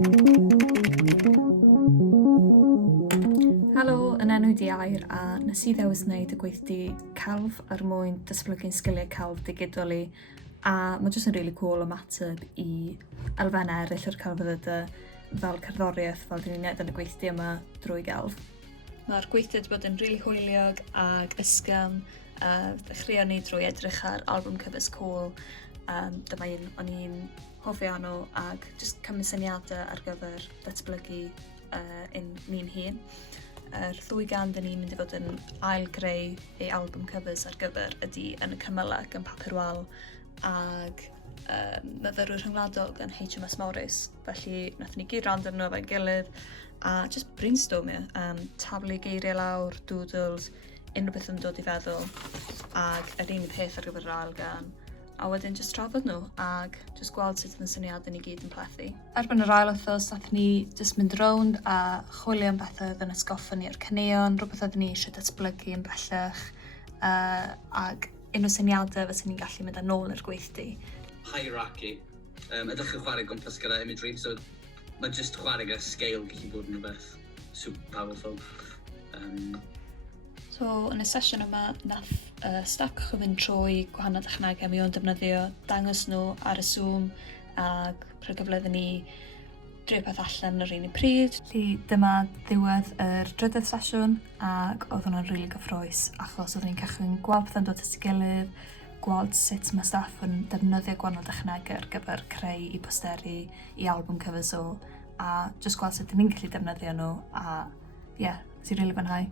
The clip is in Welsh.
Helo, yn enw Di Air a nes I ddewis wneud y gweithdy celf er mwyn datblygu'n sgiliau celf digidol I a mae jyst yn really cool ymateb I elfennau eraill o'r celfyddydau fel cerddoriaeth fel dyn ni'n neud yn y gweithdy yma drwy gelf. Mae'r gweithdy wedi bod yn really hwyliog ag ysgam. Dechreuon ni drwy edrych ar album covers cool. Dyma un o'n i'n hoffi anno ag jyst cymryd syniadau ar gyfer datblygu ni'n hun. Yr ddwy gan dyn ni'n mynd I fod yn ail-greu ei album covers ar gyfer ydy Yn y Cymylau gan papur wal ag myfyrwyr rhyngwladol gan HMS Morris. Felly nath ni gyd rand arno fe'n gilydd a just brainstormio, taflu geiriau lawr, doodles, unrhyw beth yn dod I feddwl ag yr un peth ar gyfer yr ail gan. A wedyn just trafod nhw ag just gweld sut yn syniadau ni gyd yn plethu. Erbyn yr ail wythnos, nath ni just mynd rownd a chwilio am bethau oedd yn atgoffa ni o'r caneuon, rhywbeth oedden ni eisiau datblygu yn bellach ag unrhyw syniadau fysa ni'n gallu mynd â nôl i'r gweithdy. Hierarchy. Ydych chi'n chwarae gwmpas gyda imagery, so mae just chwarae gyda scale gallu bod yn rhywbeth super powerful. So, yn y sesiwn yma, nath staff cychwyn fynd trwy gwahanol dechnegau mi o'n defnyddio, dangos nhw ar y Zoom ag pryd gyfleoedden ni drio peth allan yr un I pryd. Felly dyma ddiwedd yr drydydd sesiwn ag oedd hwnna'n rili gyffrous achos oedd ni'n cychwyn gweld pethau'n dod at ei gilydd, gweld sut mae staff yn defnyddio gwahanol dechnegau ar gyfer creu I posteri I album covers o a just gweld sut ni'n gallu defnyddio nhw a nes I rili fwynhau.